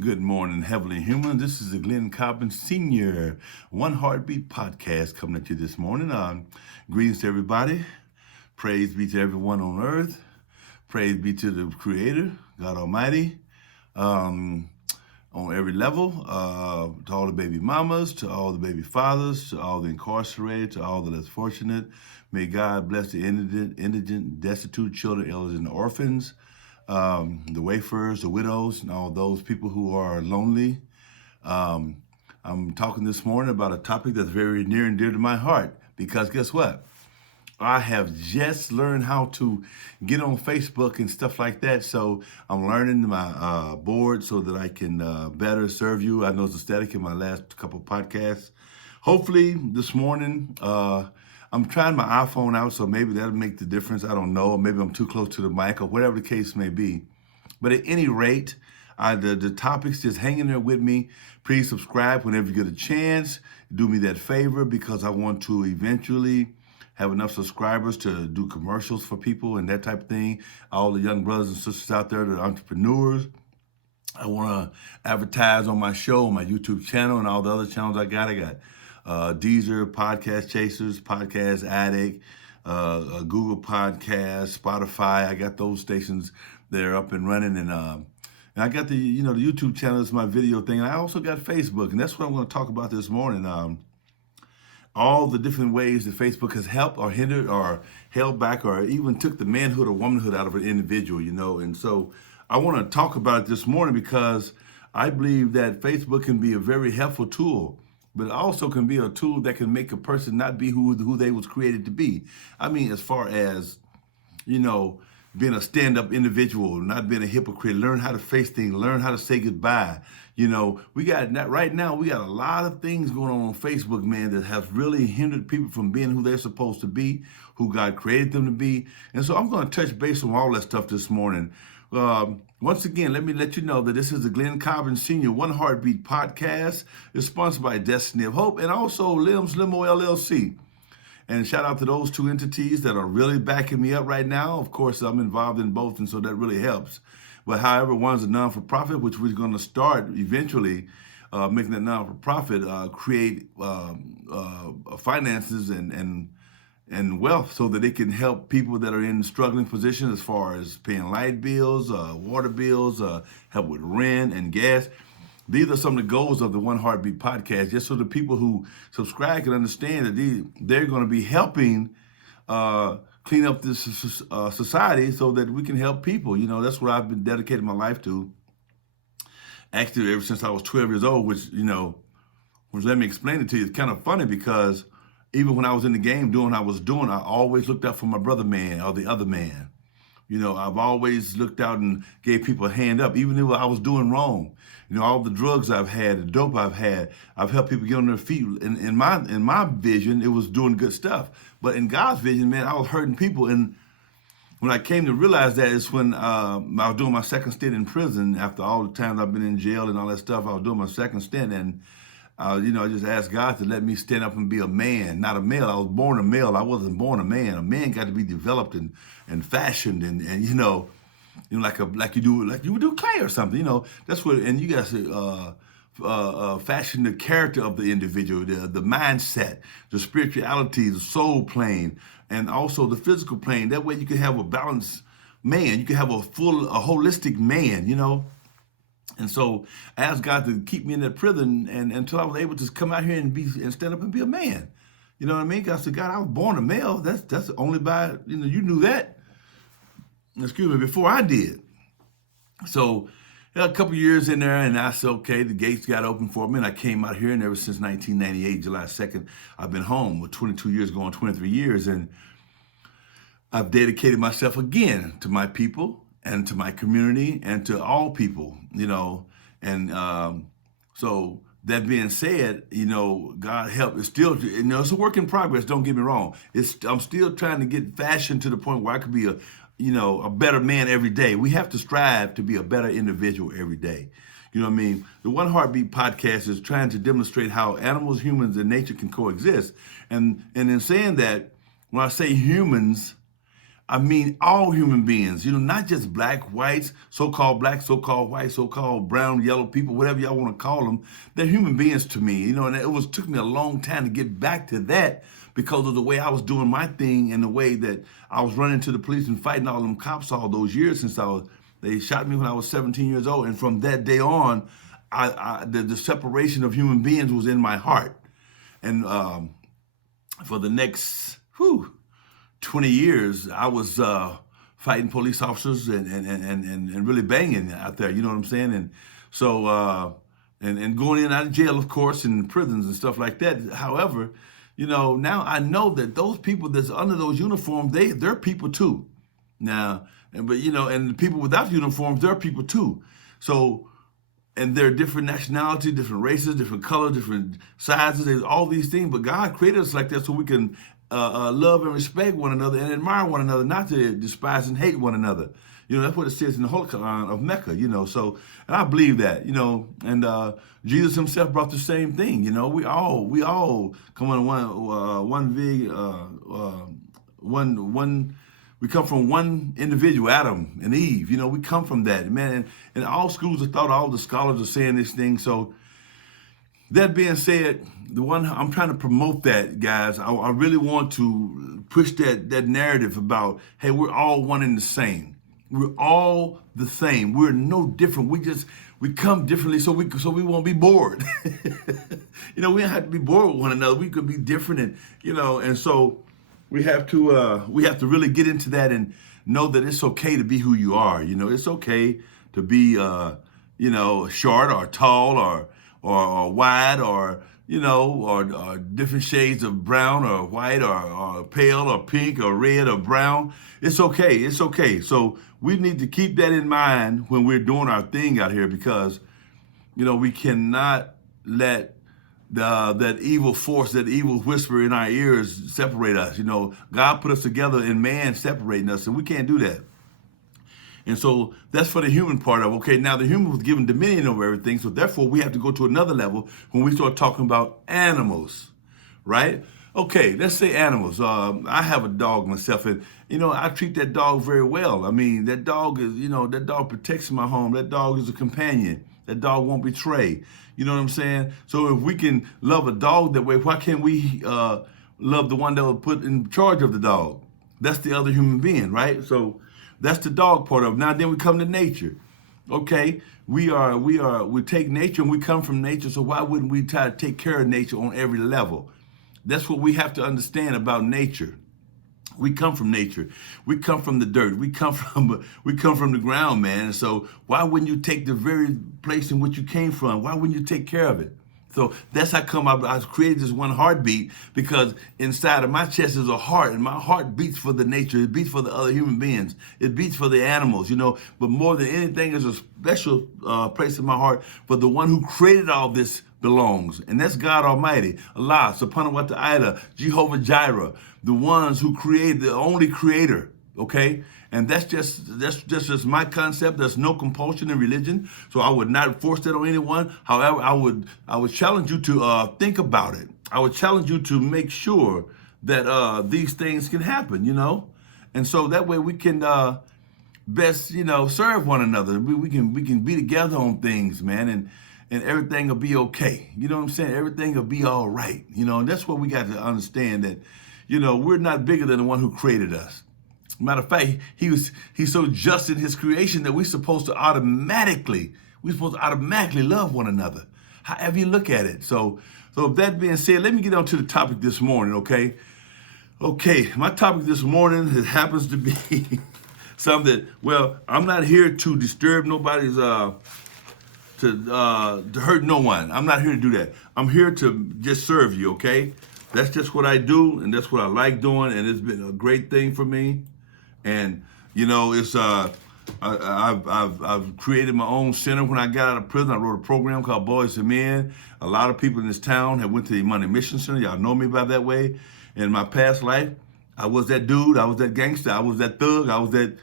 Good morning, Heavenly Human. This is the Glenn Cobbin Sr. One Heartbeat podcast coming at you this morning. Greetings to everybody. Praise be to everyone on earth. Praise be to the Creator, God Almighty, on every level, to all the baby mamas, to all the baby fathers, to all the incarcerated, to all the less fortunate. May God bless the indigent, destitute children, elders, and orphans. The waifers, the widows, and all those people who are lonely. I'm talking this morning about a topic that's very near and dear to my heart because guess what? I have just learned how to get on Facebook and stuff like that. So I'm learning my board so that I can better serve you. I know it's a static in my last couple podcasts. Hopefully this morning, I'm trying my iPhone out, so maybe that'll make the difference. I don't know. Maybe I'm too close to the mic or whatever the case may be. But at any rate, the topics just hanging there with me. Please subscribe whenever you get a chance. Do me that favor because I want to eventually have enough subscribers to do commercials for people and that type of thing. All the young brothers and sisters out there that are entrepreneurs. I want to advertise on my show, on my YouTube channel, and all the other channels I got. Deezer, Podcast Chasers, Podcast Addict, Google Podcast, Spotify. I got those stations there up and running, and I got the the YouTube channel is my video thing. And I also got Facebook, and that's what I'm going to talk about this morning. All the different ways that Facebook has helped or hindered or held back or even took the manhood or womanhood out of an individual, and so I want to talk about it this morning because I believe that Facebook can be a very helpful tool, but it also can be a tool that can make a person not be who they was created to be. I mean, as far as, being a stand-up individual, not being a hypocrite, learn how to face things, learn how to say goodbye. We got right now, we got a lot of things going on Facebook, man, that have really hindered people from being who they're supposed to be, who God created them to be. And so I'm going to touch base on all that stuff this morning. Once again, let me let you know that this is the Glenn Cobbin Sr. One Heartbeat podcast. It's sponsored by Destiny of Hope and also Limbs Limo LLC. And shout out to those two entities that are really backing me up right now. Of course, I'm involved in both, and so that really helps. But however, one's a non-for-profit, which we're going to start eventually making that non-for-profit create finances and wealth so that it can help people that are in struggling positions as far as paying light bills, water bills, help with rent and gas. These are some of the goals of the One Heartbeat podcast, just so the people who subscribe can understand that they're going to be helping clean up this society so that we can help people. That's what I've been dedicating my life to. Actually, ever since I was 12 years old, which let me explain it to you. It's kind of funny because even when I was in the game doing what I was doing, I always looked out for my brother man or the other man. I've always looked out and gave people a hand up, even if I was doing wrong. All the drugs I've had, the dope I've had, I've helped people get on their feet. In my vision, it was doing good stuff. But in God's vision, man, I was hurting people. And when I came to realize that is when I was doing my second stint in prison. After all the times I've been in jail and all that stuff, I was doing my second stint. And I just asked God to let me stand up and be a man, not a male. I was born a male. I wasn't born a man. A man got to be developed and fashioned and like you would do clay or something. That's what. And you got to fashion the character of the individual, the mindset, the spirituality, the soul plane, and also the physical plane. That way you can have a balanced man. You can have a holistic man. And so I asked God to keep me in that prison and until I was able to come out here and stand up and be a man. You know what I mean? I said, God, I was born a male. That's only by, you knew that. Excuse me, before I did. So a couple years in there and I said, okay, the gates got open for me and I came out here and ever since 1998, July 2nd, I've been home with 22 years going 23 years. And I've dedicated myself again to my people and to my community and to all people, and so that being said, God help. It's still, it's a work in progress. Don't get me wrong. I'm still trying to get fashioned to the point where I could be a better man every day. We have to strive to be a better individual every day. You know what I mean? The One Heartbeat podcast is trying to demonstrate how animals, humans, and nature can coexist. And in saying that, when I say humans, I mean all human beings, not just black, whites, black, so-called white, so-called brown, yellow people, whatever y'all want to call them. They're human beings to me, and took me a long time to get back to that because of the way I was doing my thing and the way that I was running to the police and fighting all them cops all those years since they shot me when I was 17 years old. And from that day on, the separation of human beings was in my heart. And for the next 20 years, I was fighting police officers and really banging out there, you know what I'm saying? And so, and going in and out of jail, of course, and prisons and stuff like that. However, now I know that those people that's under those uniforms, they're people too. Now, and the people without uniforms, they're people too. So, and they're different nationalities, different races, different colors, different sizes, there's all these things. But God created us like that so we can love and respect one another and admire one another, not to despise and hate one another. That's what it says in the Holy Quran of Mecca, so, and I believe that, and Jesus himself brought the same thing, we all come on we come from one individual, Adam and Eve, we come from that, man, and all schools of thought, all the scholars are saying this thing. So that being said, the one I'm trying to promote that, guys, I really want to push that narrative about, hey, we're all one and the same. We're all the same. We're no different. We come differently so we won't be bored. We don't have to be bored with one another. We could be different, and so we have to really get into that and know that it's okay to be who you are. It's okay to be short or tall or wide or or different shades of brown or white or pale or pink or red or brown. It's okay. It's okay. So we need to keep that in mind when we're doing our thing out here, because, we cannot let that evil force, that evil whisper in our ears separate us. God put us together and man separating us, and we can't do that. And so that's for the human part of, okay, now the human was given dominion over everything, so therefore we have to go to another level when we start talking about animals, right? Okay, let's say animals. I have a dog myself, and, I treat that dog very well. I mean, that dog is, that dog protects my home. That dog is a companion. That dog won't betray. You know what I'm saying? So if we can love a dog that way, why can't we love the one that was put in charge of the dog? That's the other human being, right? So that's the dog part of it. Now then we come to nature. Okay, we take nature and we come from nature, so why wouldn't we try to take care of nature on every level? That's what we have to understand about nature. We come from nature. We come from the dirt. We come from the ground, man. And so why wouldn't you take the very place in which you came from? Why wouldn't you take care of it? So that's how come I created this one heartbeat, because inside of my chest is a heart, and my heart beats for the nature. It beats for the other human beings. It beats for the animals, But more than anything, there's a special place in my heart for the one who created all this belongs, and that's God Almighty, Allah, Subhanahu wa Ta'ala, Jehovah Jireh, the ones who created, the only creator, okay? And that's just my concept. There's no compulsion in religion, so I would not force that on anyone. However, I would challenge you to think about it. I would challenge you to make sure that these things can happen, and so that way we can best, serve one another. We can be together on things, man, and everything will be okay. You know what I'm saying? Everything will be all right. And that's what we got to understand, that we're not bigger than the one who created us. Matter of fact, he's so just in his creation that we're supposed to automatically love one another, however you look at it. So with that being said, let me get on to the topic this morning, okay? Okay, my topic this morning happens to be something that, well, I'm not here to disturb nobody's, to hurt no one. I'm not here to do that. I'm here to just serve you, okay? That's just what I do, and that's what I like doing, and it's been a great thing for me. And it's I've created my own center. When I got out of prison, I wrote a program called Boys to Men. A lot of people in this town have went to the Money Mission Center. Y'all know me by that way. In my past life, I was that dude. I was that gangster. I was that thug. I was that,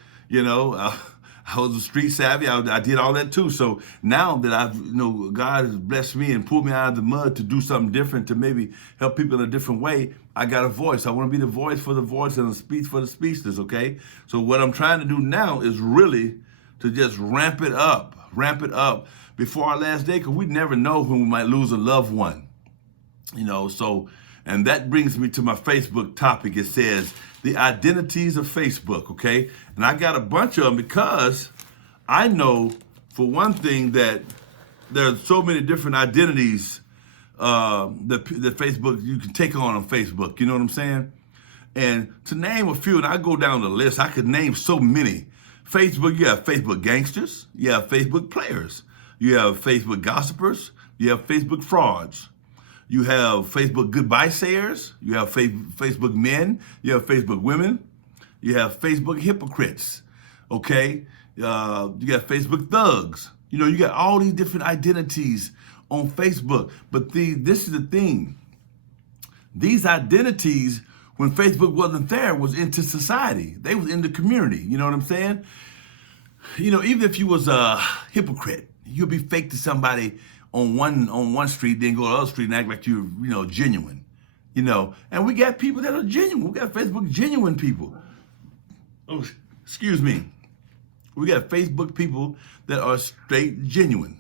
I was a street savvy. I did all that too. So now that God has blessed me and pulled me out of the mud to do something different, to maybe help people in a different way, I got a voice. I want to be the voice for the voice and a speech for the speechless, okay? So what I'm trying to do now is really to just ramp it up before our last day, because we never know when we might lose a loved one. So, and that brings me to my Facebook topic. It says, the identities of Facebook, okay? And I got a bunch of them because I know, for one thing, that there's so many different identities that Facebook, you can take on Facebook, you know what I'm saying? And to name a few, and I go down the list, I could name so many. Facebook, you have Facebook gangsters, you have Facebook players, you have Facebook gossipers, you have Facebook frauds. You have Facebook goodbye sayers. You have Facebook men. You have Facebook women. You have Facebook hypocrites. Okay? You got Facebook thugs. You got all these different identities on Facebook. But this is the thing. These identities, when Facebook wasn't there, was into society. They was in the community. You know what I'm saying? Even if you was a hypocrite, you'll be fake to somebody on one street, then go to the other street and act like you're genuine, and we got people that are genuine. We got Facebook genuine people. Oh, excuse me. We got Facebook people that are straight genuine,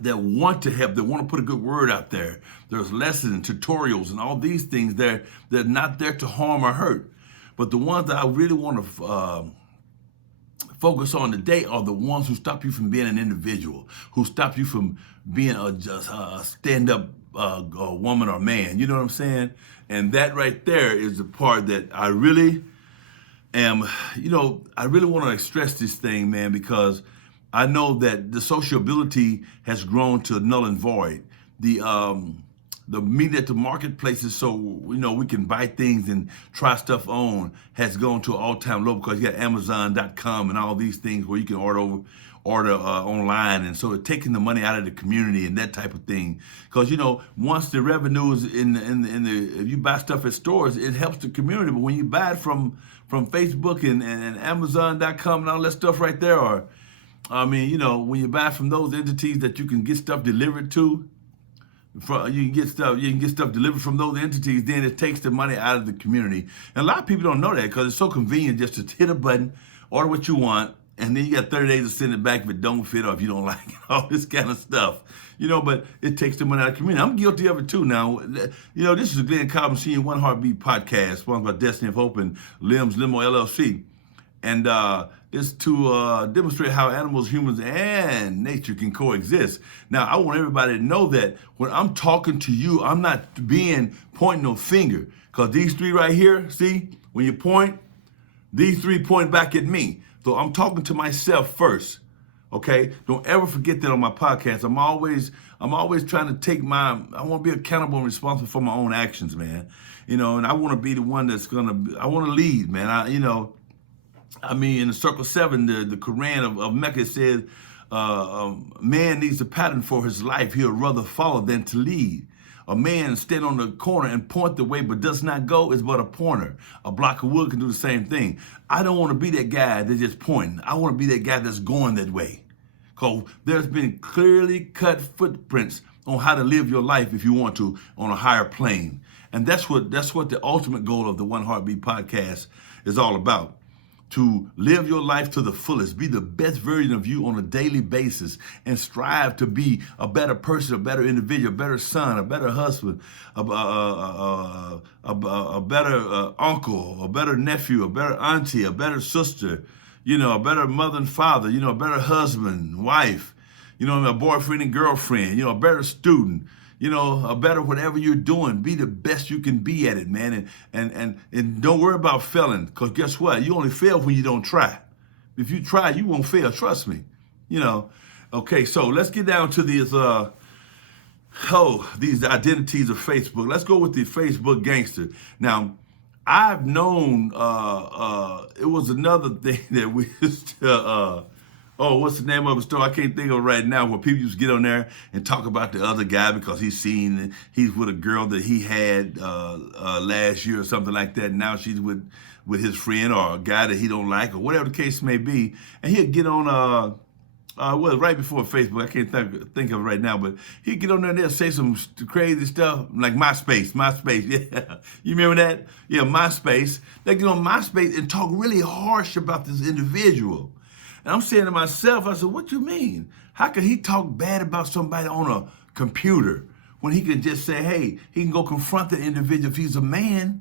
that want to help, that want to put a good word out there. There's lessons and tutorials and all these things there. They're not there to harm or hurt. But the ones that I really want to focus on today are the ones who stop you from being an individual, who stop you from being a stand-up woman or man. You know what I'm saying? And that right there is the part that I really am, I really want to stress this thing, man, because I know that the sociability has grown to null and void. The media at the marketplaces, so we can buy things and try stuff on, has gone to an all-time low, because you got Amazon.com and all these things where you can order online, and so it's taking the money out of the community and that type of thing. Because once the revenue is in the if you buy stuff at stores, it helps the community. But when you buy it from Facebook and Amazon.com and all that stuff right there, or when you buy from those entities that you can get stuff delivered to. You can get stuff delivered from those entities, then it takes the money out of the community. And a lot of people don't know that, because it's so convenient just to hit a button, order what you want, and then you got 30 days to send it back if it don't fit or if you don't like it, all this kind of stuff. But it takes the money out of the community. I'm guilty of it too now. This is the Glenn Cobbin Senior One Heartbeat podcast, sponsored by Destiny of Hope and Limbs Limo LLC. And it's to demonstrate how animals, humans, and nature can coexist. Now, I want everybody to know that when I'm talking to you, I'm not pointing no finger. Because these three right here, see, when you point, these three point back at me. So I'm talking to myself first. Okay? Don't ever forget that on my podcast. I'm always trying to I want to be accountable and responsible for my own actions, man. And I want to be the one that's I want to lead, man. In the Circle 7, the Quran of Mecca says, man needs a pattern for his life. He'll rather follow than to lead. A man stand on the corner and point the way but does not go is but a pointer. A block of wood can do the same thing. I don't want to be that guy that's just pointing. I want to be that guy that's going that way. Because there's been clearly cut footprints on how to live your life, if you want to, on a higher plane. And that's what the ultimate goal of the One Heartbeat podcast is all about. To live your life to the fullest, be the best version of you on a daily basis, and strive to be a better person, a better individual, a better son, a better husband, a better uncle, a better nephew, a better auntie, a better sister, a better mother and father, a better husband, wife, a boyfriend and girlfriend, a better student. A better whatever you're doing, be the best you can be at it, man. And don't worry about failing, because guess what? You only fail when you don't try. If you try, you won't fail, trust me. Okay, so let's get down to these identities of Facebook. Let's go with the Facebook gangster. Now, I've known it was another thing that we used to Oh, what's the name of the store? I can't think of it right now. Where people used to get on there and talk about the other guy because he's with a girl that he had last year or something like that. And now she's with his friend or a guy that he don't like or whatever the case may be. And he'll get on well, right before Facebook. I can't think of it right now, but he'd get on there and they'll say some crazy stuff like MySpace. Yeah, you remember that? Yeah, MySpace. They get on MySpace and talk really harsh about this individual. And I'm saying to myself, I said, what you mean? How can he talk bad about somebody on a computer when he can just say, hey, he can go confront the individual if he's a man?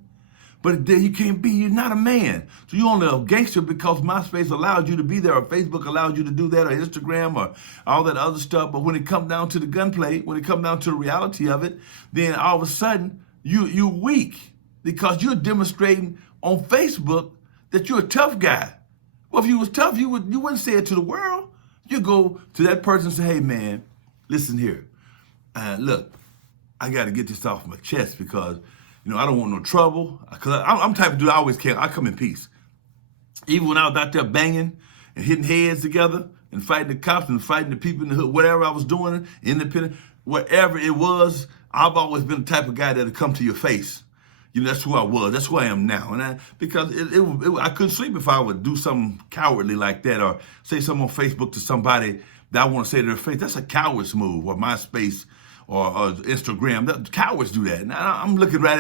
But then you can't be, you're not a man. So you're only a gangster because MySpace allowed you to be there, or Facebook allowed you to do that, or Instagram, or all that other stuff. But when it comes down to the gunplay, when it comes down to the reality of it, then all of a sudden you're weak because you're demonstrating on Facebook that you're a tough guy. Well, if you was tough, you wouldn't say it to the world. You go to that person and say, hey, man, listen here. Look, I got to get this off my chest because, I don't want no trouble. Because I'm the type of dude I always care. I come in peace. Even when I was out there banging and hitting heads together and fighting the cops and fighting the people in the hood, whatever I was doing, independent, whatever it was, I've always been the type of guy that'll come to your face. That's who I was. That's who I am now. And because I couldn't sleep if I would do something cowardly like that or say something on Facebook to somebody that I want to say to their face. That's a coward's move, or MySpace or Instagram. Cowards do that. And I'm looking right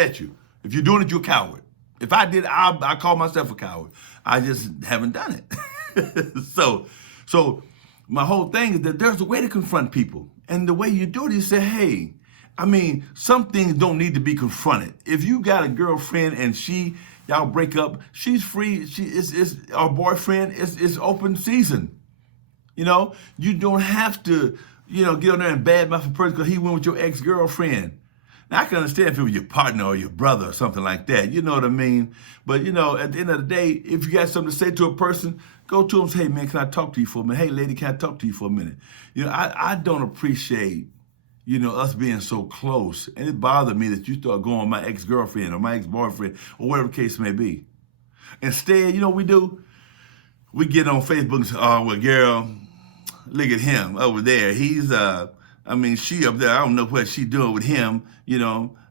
at you. If you're doing it, you're a coward. If I did, I call myself a coward. I just haven't done it. So my whole thing is that there's a way to confront people. And the way you do it is say, hey, some things don't need to be confronted. If you got a girlfriend and y'all break up, she's free. Our boyfriend is open season. You don't have to, get on there and badmouth a person because he went with your ex-girlfriend. Now, I can understand if it was your partner or your brother or something like that. You know what I mean? But, at the end of the day, if you got something to say to a person, go to them and say, hey, man, can I talk to you for a minute? Hey, lady, can I talk to you for a minute? I don't appreciate us being so close. And it bothered me that you start going with my ex-girlfriend or my ex-boyfriend or whatever the case may be. Instead, we do? We get on Facebook and say, oh, well, girl, look at him over there. He's, she up there, I don't know what she doing with him.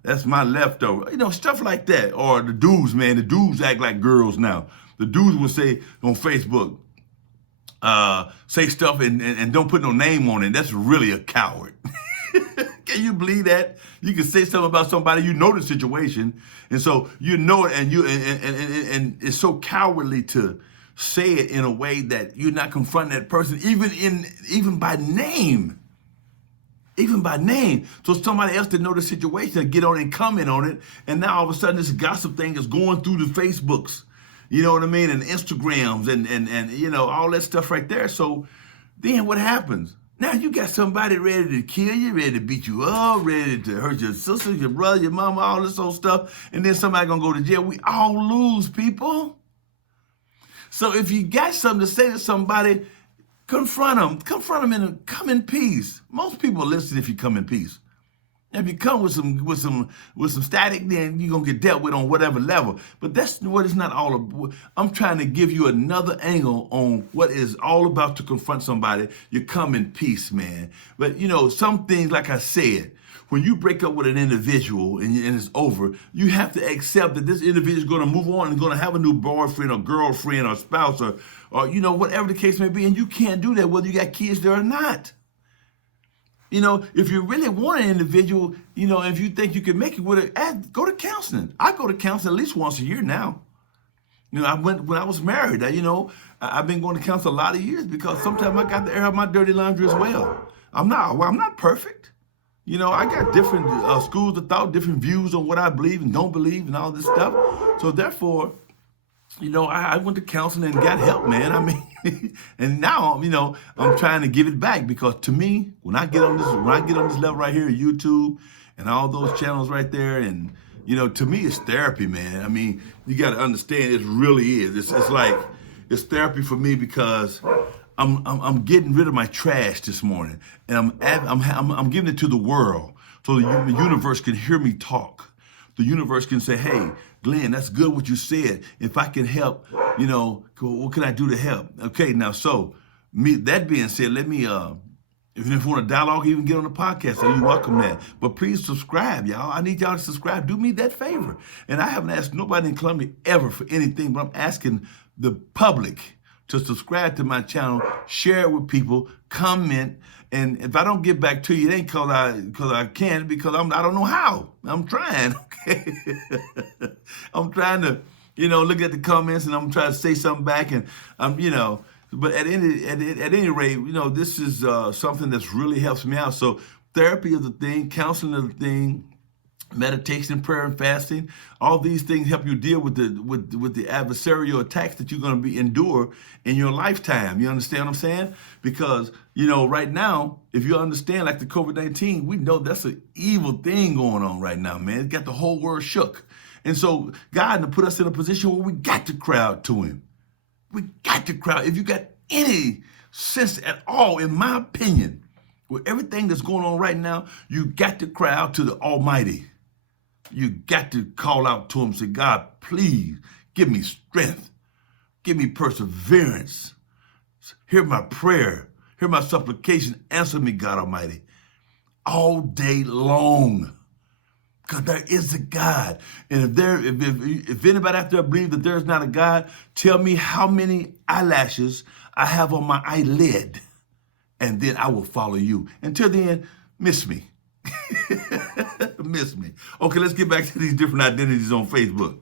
That's my leftover. Stuff like that. Or the dudes, man, the dudes act like girls now. The dudes will say on Facebook, say stuff and don't put no name on it. That's really a coward. Can you believe that? You can say something about somebody, the situation, and so it, and it's so cowardly to say it in a way that you're not confronting that person, even by name. Even by name. So somebody else to know the situation and get on and comment on it, and now all of a sudden this gossip thing is going through the Facebooks, and Instagrams and all that stuff right there. So then what happens? Now you got somebody ready to kill you, ready to beat you up, ready to hurt your sister, your brother, your mama, all this old stuff, and then somebody gonna go to jail. We all lose, people. So if you got something to say to somebody, confront them and come in peace. Most people listen if you come in peace. If you come with some static, then you're gonna get dealt with on whatever level. But that's what it's not all about. I'm trying to give you another angle on what is all about to confront somebody. You come in peace, man. But some things, like I said, when you break up with an individual and it's over, you have to accept that this individual is going to move on and going to have a new boyfriend or girlfriend or spouse or whatever the case may be. And you can't do that whether you got kids there or not. If you really want an individual, if you think you can make it with it, go to counseling. I go to counseling at least once a year now. I went when I was married. I've been going to counseling a lot of years because sometimes I got to air out my dirty laundry as well. I'm not perfect. I got different schools of thought, different views on what I believe and don't believe and all this stuff. So therefore, I went to counseling and got help, man. And now, I'm trying to give it back because to me, when I get on this level right here, YouTube and all those channels right there, and to me, it's therapy, man. You got to understand, it really is. It's like it's therapy for me because I'm getting rid of my trash this morning, and I'm giving it to the world so the universe can hear me talk the universe can say, hey, Glenn, that's good what you said. If I can help, what can I do to help? Okay, now, so that being said, let me, if you want a dialogue, even get on the podcast, so you welcome that. But please subscribe, y'all. I need y'all to subscribe. Do me that favor. And I haven't asked nobody in Columbia ever for anything, but I'm asking the public to subscribe to my channel, share it with people, comment. And if I don't get back to you, it ain't because I can't, because I don't know how. I'm trying, okay? I'm trying to, look at the comments, and I'm trying to say something back, and but at any rate, this is something that's really helps me out. So therapy is a thing, counseling is a thing, meditation, prayer, and fasting. All these things help you deal with the adversarial attacks that you're going to endure in your lifetime. You understand what I'm saying? Because right now, if you understand, like the COVID-19, we know that's an evil thing going on right now, man. It got the whole world shook, and so God to put us in a position where we got to cry out to Him. We got to cry. If you got any sense at all, in my opinion, with everything that's going on right now, you got to cry out to the Almighty. You got to call out to Him and say, God, please give me strength. Give me perseverance. Hear my prayer. Hear my supplication. Answer me, God Almighty, all day long. Because there is a God. And if anybody out there believes that there's not a God, tell me how many eyelashes I have on my eyelid, and then I will follow you. Until then, miss me. Miss me. Okay, let's get back to these different identities on Facebook.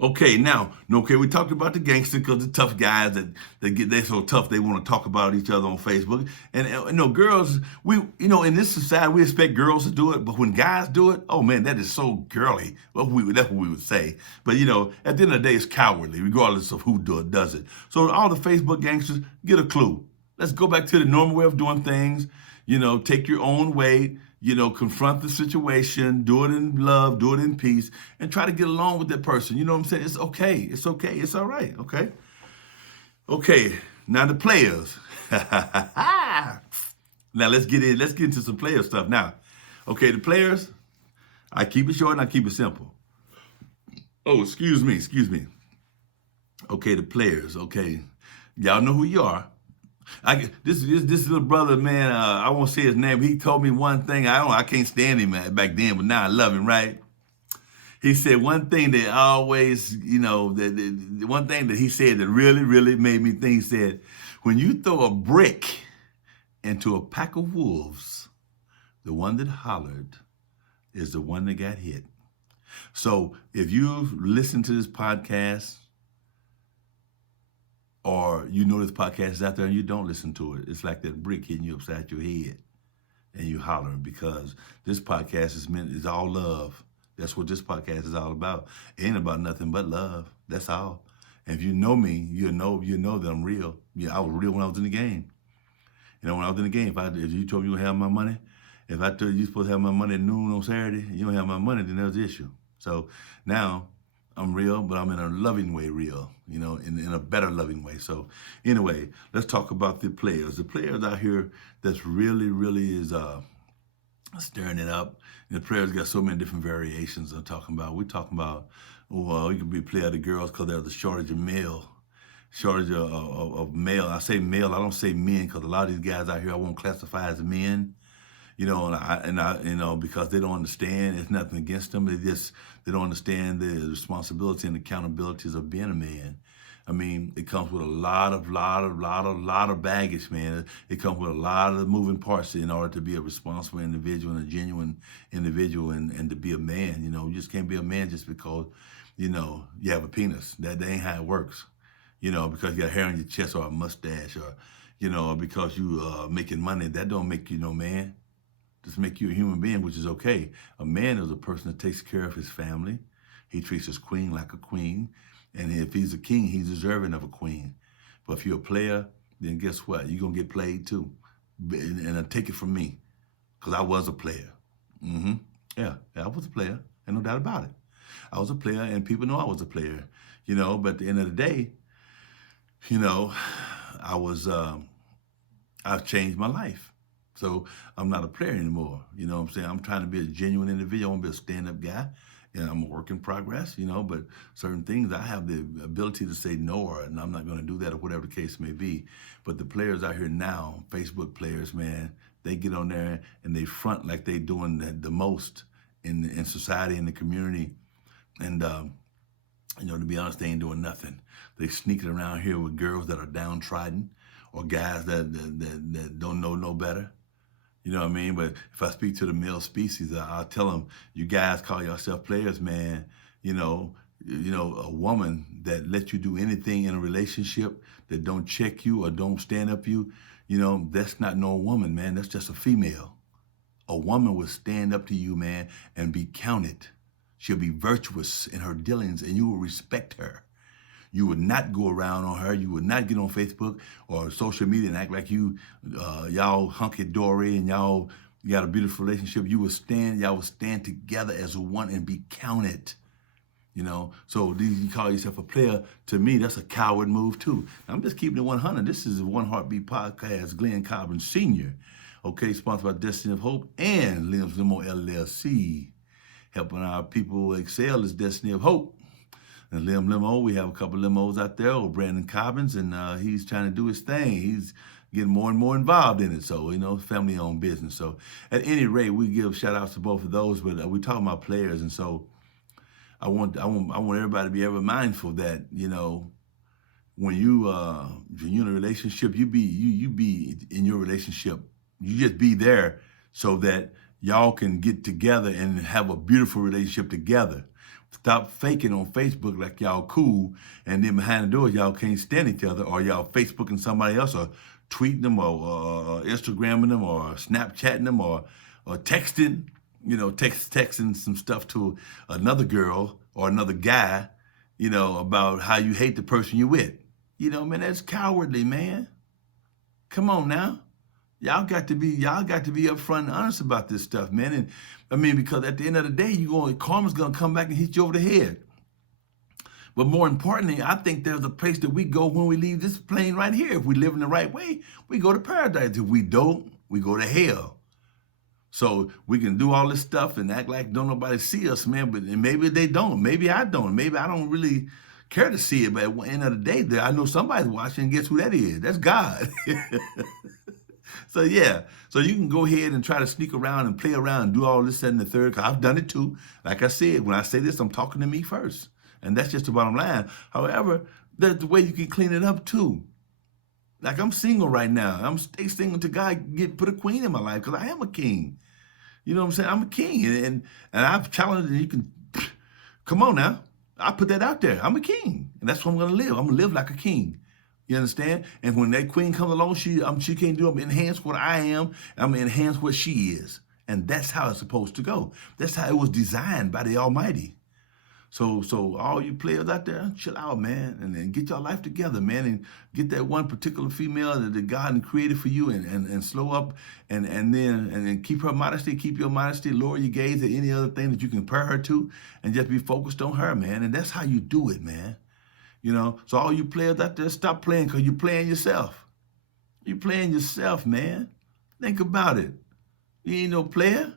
Okay, now, we talked about the gangster because the tough guys they're so tough they want to talk about each other on Facebook. And girls, in this society we expect girls to do it, but when guys do it, oh man, that is so girly. Well, that's what we would say. But at the end of the day, it's cowardly, regardless of who does it. So all the Facebook gangsters, get a clue. Let's go back to the normal way of doing things. Take your own way. Confront the situation, do it in love, do it in peace, and try to get along with that person. You know what I'm saying? It's okay. It's okay. It's all right. Okay. Okay. Now the players. Now let's get into some player stuff now. Okay, the players, I keep it short and I keep it simple. Oh, excuse me. Okay, the players. Okay. Y'all know who you are. This little brother, man, I won't say his name. He told me one thing. I can't stand him back then, but now I love him, right? He said one thing that always, the one thing that he said that really, really made me think. He said, when you throw a brick into a pack of wolves, the one that hollered is the one that got hit. So if you listen to this podcast, or this podcast is out there and you don't listen to it, it's like that brick hitting you upside your head and you hollering, because this podcast is all love. That's what this podcast is all about. It ain't about nothing but love. That's all. And if you know me, you know that I'm real. I was real when I was in the game. When I was in the game, if you told me you don't have my money, if I told you you're supposed to have my money at noon on Saturday, you don't have my money, then there's the issue. So now I'm real, but I'm in a loving way real, in a better loving way. So anyway, let's talk about the players. The players out here that's really, really is stirring it up. And the players got so many different variations I'm talking about. We're talking about, you can be a player of the girls because there's a shortage of male. Of male. I say male, I don't say men, because a lot of these guys out here I won't classify as men. Because they don't understand. It's nothing against them. They don't understand the responsibility and accountabilities of being a man. I mean, it comes with a lot of baggage, man. It comes with a lot of moving parts in order to be a responsible individual and a genuine individual and to be a man. You just can't be a man just because, you have a penis. That ain't how it works. Because you got hair on your chest or a mustache or, because you making money, that don't make you no man. Just make you a human being, which is okay. A man is a person that takes care of his family. He treats his queen like a queen. And if he's a king, he's deserving of a queen. But if you're a player, then guess what? You're going to get played too. And take it from me, because I was a player. Yeah, I was a player. Ain't no doubt about it. I was a player, and people know I was a player. But at the end of the day, I've changed my life. So I'm not a player anymore. You know what I'm saying? I'm trying to be a genuine individual. I want to be a stand-up guy. And I'm a work in progress, but certain things I have the ability to say no, or and I'm not going to do that, or whatever the case may be. But the players out here now, Facebook players, man, they get on there and they front like they doing the most in society, in the community. And, to be honest, they ain't doing nothing. They sneaking around here with girls that are downtrodden, or guys that don't know no better. You know what I mean? But if I speak to the male species, I'll tell them, you guys call yourself players, man. A woman that lets you do anything in a relationship, that don't check you or don't stand up you, that's not no woman, man. That's just a female. A woman will stand up to you, man, and be counted. She'll be virtuous in her dealings, and you will respect her. You would not go around on her. You would not get on Facebook or social media and act like y'all hunky-dory and y'all got a beautiful relationship. Y'all would stand together as one and be counted. So you call yourself a player. To me, that's a coward move too. I'm just keeping it 100. This is a One Heartbeat Podcast, Glenn Cobbin Sr. Okay, sponsored by Destiny of Hope and Limbs Limo LLC. Helping our people excel is Destiny of Hope. And Lim Limo, we have a couple limos out there, old Brandon Cobbins, and he's trying to do his thing. He's getting more and more involved in it. So, family-owned business. So, at any rate, we give shout-outs to both of those, but we're talking about players, and so I want everybody to be ever mindful that, when you're in a relationship, you be in your relationship. You just be there so that y'all can get together and have a beautiful relationship together. Stop faking on Facebook like y'all cool, and then behind the doors y'all can't stand each other, or y'all Facebooking somebody else, or tweeting them, or Instagramming them, or Snapchatting them, or texting, texting some stuff to another girl or another guy, about how you hate the person you with. Man, that's cowardly, man. Come on now. Y'all got to be upfront and honest about this stuff, man. And because at the end of the day, karma's gonna come back and hit you over the head. But more importantly, I think there's a place that we go when we leave this plane right here. If we live in the right way, we go to paradise. If we don't, we go to hell. So we can do all this stuff and act like don't nobody see us, man. But maybe they don't. Maybe I don't. Maybe I don't really care to see it. But at the end of the day, I know somebody's watching. And guess who that is? That's God. So you can go ahead and try to sneak around and play around and do all this and the third, because I've done it too. Like I said, when I say this, I'm talking to me first. And that's just the bottom line. However, there's the way you can clean it up too. Like I'm single right now. I'm stay single till God put a queen in my life, because I am a king. You know what I'm saying? I'm a king. And I've challenged, and you can, come on now. I put that out there. I'm a king. And that's what I'm going to live. I'm going to live like a king. You understand? And when that queen comes along, she can't do it. Enhance what I am. I'm going to enhance what she is. And that's how it's supposed to go. That's how it was designed by the Almighty. So all you players out there, chill out, man, and then get your life together, man, and get that one particular female that God created for you, and slow up, and then keep her modesty, keep your modesty, lower your gaze at any other thing that you can compare her to, and just be focused on her, man. And that's how you do it, man. So all you players out there, stop playing, because you're playing yourself. You're playing yourself, man. Think about it. You ain't no player.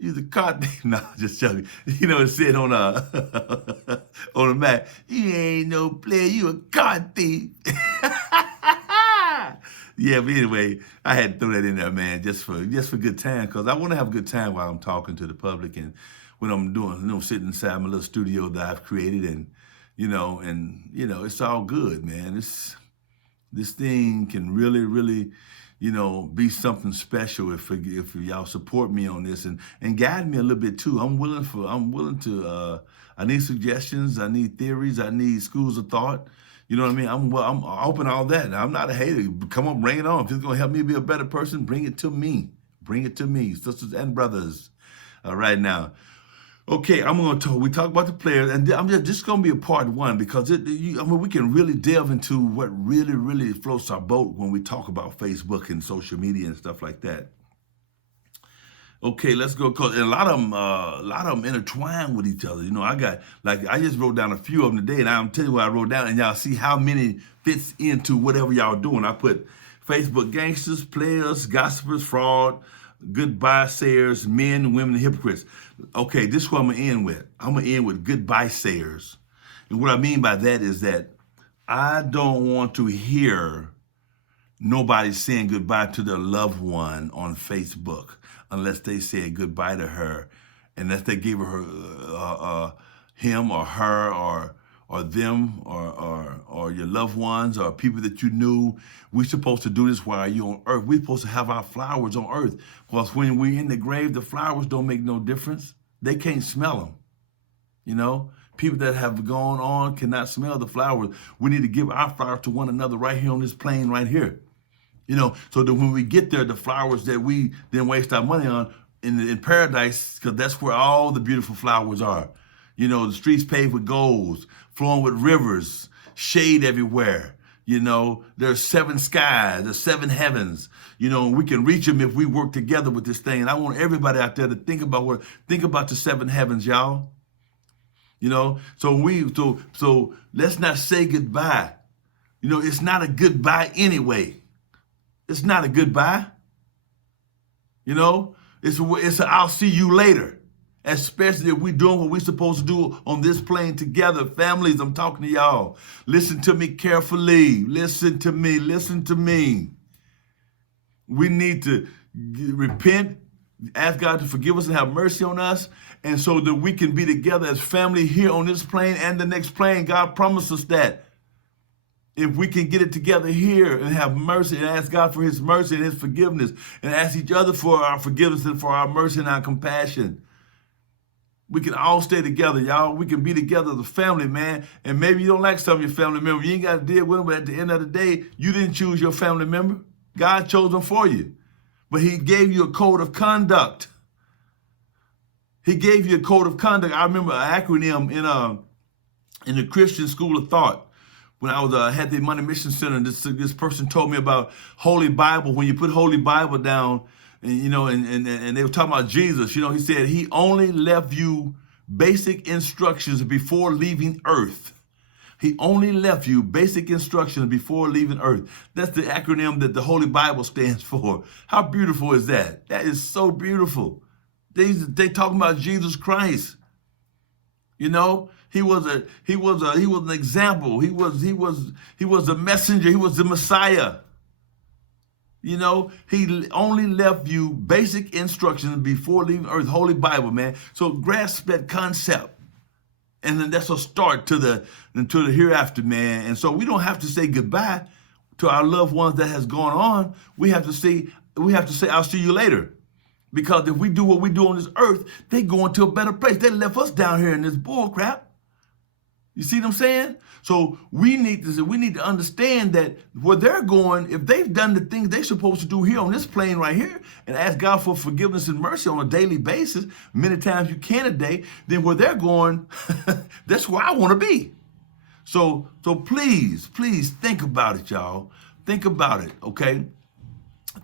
You're the card thief. No, just joking. It said on the mat, you ain't no player, you a card thief. Yeah, but anyway, I had to throw that in there, man, just for good time, because I want to have a good time while I'm talking to the public, and when I'm doing, sitting inside my little studio that I've created, and it's all good, man. This thing can really, really, be something special if y'all support me on this and guide me a little bit too. I'm willing to. I need suggestions. I need theories. I need schools of thought. You know what I mean? I'm open to all that. I'm not a hater. Come on, bring it on. If it's gonna help me be a better person, bring it to me. Bring it to me, sisters and brothers. Right now. Okay, we talk about the players, and this is going to be a part one, because we can really delve into what really, really floats our boat when we talk about Facebook and social media and stuff like that. Okay, let's go, because a lot of them intertwine with each other. I just wrote down a few of them today, and I'm telling you what I wrote down, and y'all see how many fits into whatever y'all doing. I put Facebook gangsters, players, gossipers, fraud, goodbye sayers, men, women, hypocrites. Okay, this is what I'm going to end with. I'm going to end with goodbye sayers. And what I mean by that is that I don't want to hear nobody saying goodbye to their loved one on Facebook unless they said goodbye to her, unless they gave her him or her or them or your loved ones or people that you knew. We're supposed to do this while you're on earth. We're supposed to have our flowers on earth, because when we're in the grave, the flowers don't make no difference. They can't smell them. You know, people that have gone on cannot smell the flowers. We need to give our flowers to one another right here on this plane right here. You know, so that when we get there, the flowers that we didn't waste our money on in paradise, because that's where all the beautiful flowers are. You know, the streets paved with golds, flowing with rivers, shade everywhere. You know, there's 7 skies, there's 7 heavens. You know, we can reach them if we work together with this thing. And I want everybody out there to think about the 7 heavens, y'all. You know, so let's not say goodbye. You know, it's not a goodbye anyway. It's not a goodbye. You know, it's a I'll see you later. Especially if we're doing what we're supposed to do on this plane together. Families, I'm talking to y'all. Listen to me carefully. Listen to me. Listen to me. We need to repent, ask God to forgive us and have mercy on us, and so that we can be together as family here on this plane and the next plane. God promised us that. If we can get it together here and have mercy and ask God for his mercy and his forgiveness, and ask each other for our forgiveness and for our mercy and our compassion, we can all stay together, y'all. We can be together as a family, man. And maybe you don't like some of your family members. You ain't got to deal with them, but at the end of the day, you didn't choose your family member. God chose them for you. But he gave you a code of conduct. He gave you a code of conduct. I remember an acronym in the Christian School of Thought. When I was had the Money Mission Center, this person told me about Holy Bible. When you put Holy Bible down, and you know, and they were talking about Jesus. You know, he said he only left you basic instructions before leaving Earth. He only left you basic instructions before leaving Earth. That's the acronym that the Holy Bible stands for. How beautiful is that? That is so beautiful. They talking about Jesus Christ. You know, he was an example. He was a messenger. He was the Messiah. You know, he only left you basic instructions before leaving Earth. Holy Bible, man. So grasp that concept, and then that's a start to the hereafter, man. And so we don't have to say goodbye to our loved ones that has gone on. We have to say I'll see you later. Because if we do what we do on this earth, they go into a better place. They left us down here in this bull crap. You see what I'm saying? So we need to understand that where they're going, if they've done the things they're supposed to do here on this plane right here, and ask God for forgiveness and mercy on a daily basis, many times you can a day, then where they're going, that's where I want to be. So please think about it, y'all. Think about it, okay?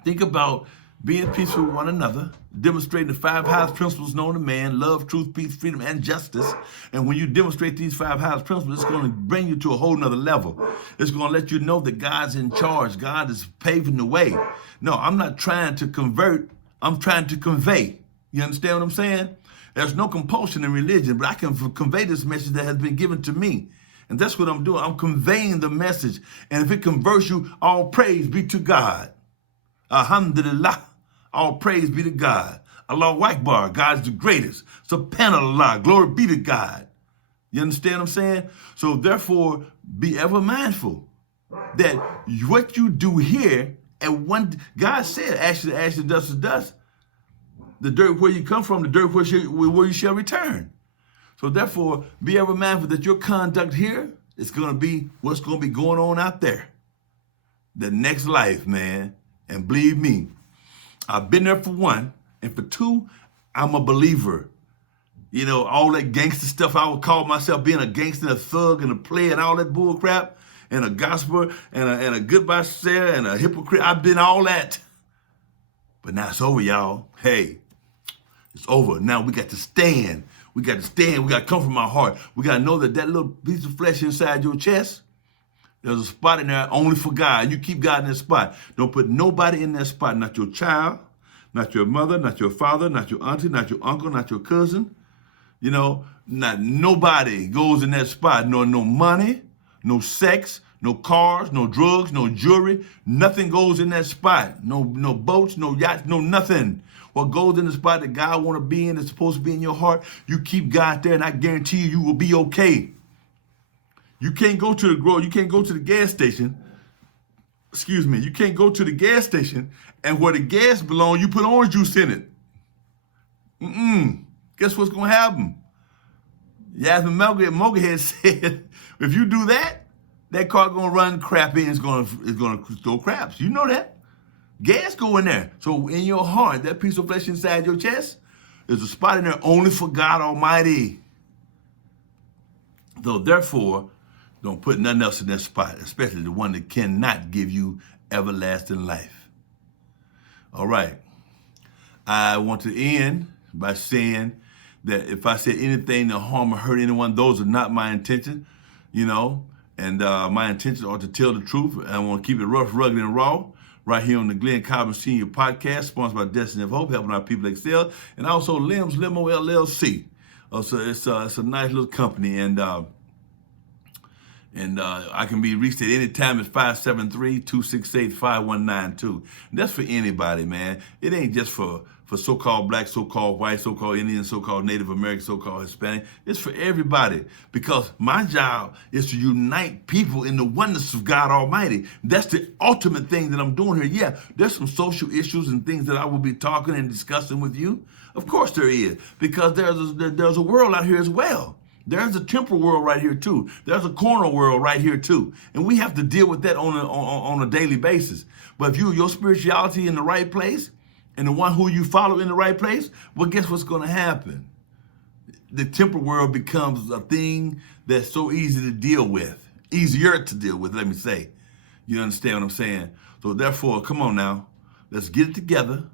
Think about being peaceful with one another, demonstrating the 5 highest principles known to man: love, truth, peace, freedom, and justice. And when you demonstrate these 5 highest principles, it's going to bring you to a whole nother level. It's going to let you know that God's in charge. God is paving the way. No, I'm not trying to convert. I'm trying to convey. You understand what I'm saying? There's no compulsion in religion, but I can convey this message that has been given to me. And that's what I'm doing. I'm conveying the message. And if it converts you, all praise be to God. Alhamdulillah. All praise be to God. Allahu Akbar, God's the greatest. Subhanallah, glory be to God. You understand what I'm saying? So therefore, be ever mindful that what you do here, and God said, ash to ash, and dust to dust. The dirt where you come from, the dirt where you shall return. So therefore, be ever mindful that your conduct here is going to be what's going to be going on out there. The next life, man. And believe me, I've been there for 1, and for 2, I'm a believer. You know, all that gangster stuff, I would call myself being a gangster, a thug, and a player, and all that bull crap, and a gospel, and a goodbye sayer, and a hypocrite. I've been all that. But now it's over, y'all. Hey, it's over. Now we got to stand. We got to stand. We got to come from our heart. We got to know that little piece of flesh inside your chest, There's a spot in there only for God. You keep God in that spot. Don't put nobody in that spot. Not your child, not your mother, not your father, not your auntie, not your uncle, not your cousin. You know, not nobody goes in that spot. No money, no sex, no cars, no drugs, no jewelry. Nothing goes in that spot. No boats, no yachts, no nothing. What goes in the spot that God want to be in, is supposed to be in your heart. You keep God there, and I guarantee you will be okay. You can't go to you can't go to the gas station. Excuse me. You can't go to the gas station and where the gas belongs, you put orange juice in it. Guess what's going to happen? Yasmin Mogahead said, if you do that, that car going to run crappy and it's going to throw craps. You know that. Gas go in there. So in your heart, that piece of flesh inside your chest, there's a spot in there only for God Almighty. So therefore, don't put nothing else in that spot, especially the one that cannot give you everlasting life. All right. I want to end by saying that if I said anything to harm or hurt anyone, those are not my intention, you know, and my intentions are to tell the truth. I want to keep it rough, rugged, and raw right here on the Glenn Cobbin Senior Podcast, sponsored by Destiny of Hope, helping our people excel, and also Limbs Limo LLC. So it's a nice little company, and I can be reached at any time at 573-268-5192. That's for anybody, man. It ain't just for so-called black, so-called white, so-called Indian, so-called Native American, so-called Hispanic. It's for everybody, because my job is to unite people in the oneness of God Almighty. That's the ultimate thing that I'm doing here. Yeah, there's some social issues and things that I will be talking and discussing with you. Of course there is, because there's a world out here as well. There's a temporal world right here too. There's a carnal world right here too. And we have to deal with that on a daily basis. But if your spirituality in the right place, and the one who you follow in the right place, well, guess what's going to happen? The temporal world becomes a thing that's so easy to deal with. Easier to deal with, let me say. You understand what I'm saying? So therefore, come on now. Let's get it together.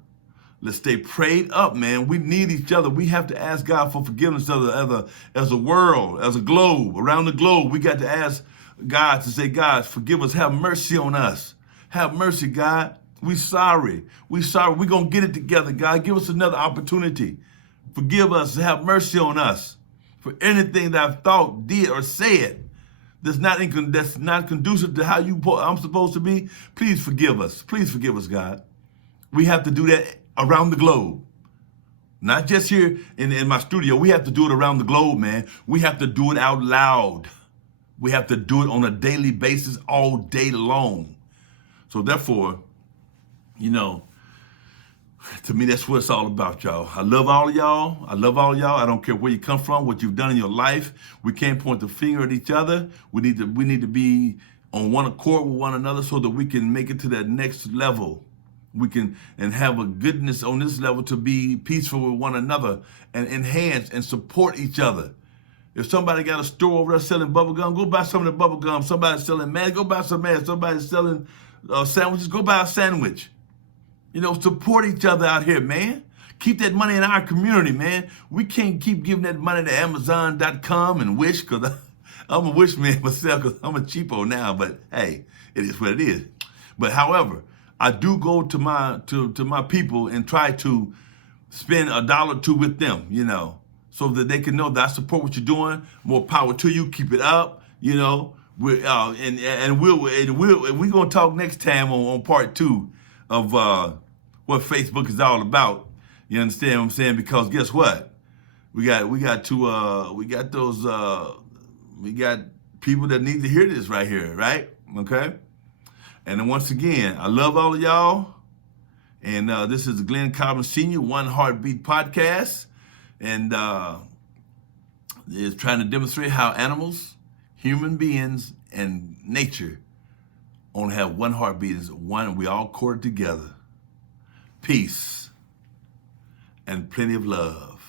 Let's stay prayed up, man. We need each other. We have to ask God for forgiveness as a world, as a globe, around the globe. We got to ask God to say, God, forgive us. Have mercy on us. Have mercy, God. We sorry. We sorry. We're going to get it together, God. Give us another opportunity. Forgive us. Have mercy on us for anything that I've thought, did, or said that's not conducive to how I'm supposed to be. Please forgive us. Please forgive us, God. We have to do that around the globe. Not just here in my studio. We have to do it around the globe, man. We have to do it out loud. We have to do it on a daily basis, all day long. So therefore, you know, to me, that's what it's all about, y'all. I love all of y'all. I love all of y'all. I don't care where you come from, what you've done in your life. We can't point the finger at each other. We need to be on one accord with one another so that we can make it to that next level. We can and have a goodness on this level to be peaceful with one another and enhance and support each other. If somebody got a store over there selling bubble gum, go buy some of the bubble gum. Somebody's selling masks, go buy some masks. Somebody's selling sandwiches, go buy a sandwich. You know, support each other out here, man. Keep that money in our community, man. We can't keep giving that money to Amazon.com and Wish, because I'm a Wish man myself, because I'm a cheapo now, but hey, it is what it is. But however, I do go to my people and try to spend $1 or $2 with them, you know, so that they can know that I support what you're doing. More power to you. Keep it up, you know. We're gonna talk next time on part 2 of what Facebook is all about. You understand what I'm saying? Because guess what? We got people that need to hear this right here, right? Okay. And then once again, I love all of y'all. And this is the Glenn Cobbin Senior One Heartbeat Podcast, and is trying to demonstrate how animals, human beings, and nature only have one heartbeat. Is one. We all cord together. Peace and plenty of love.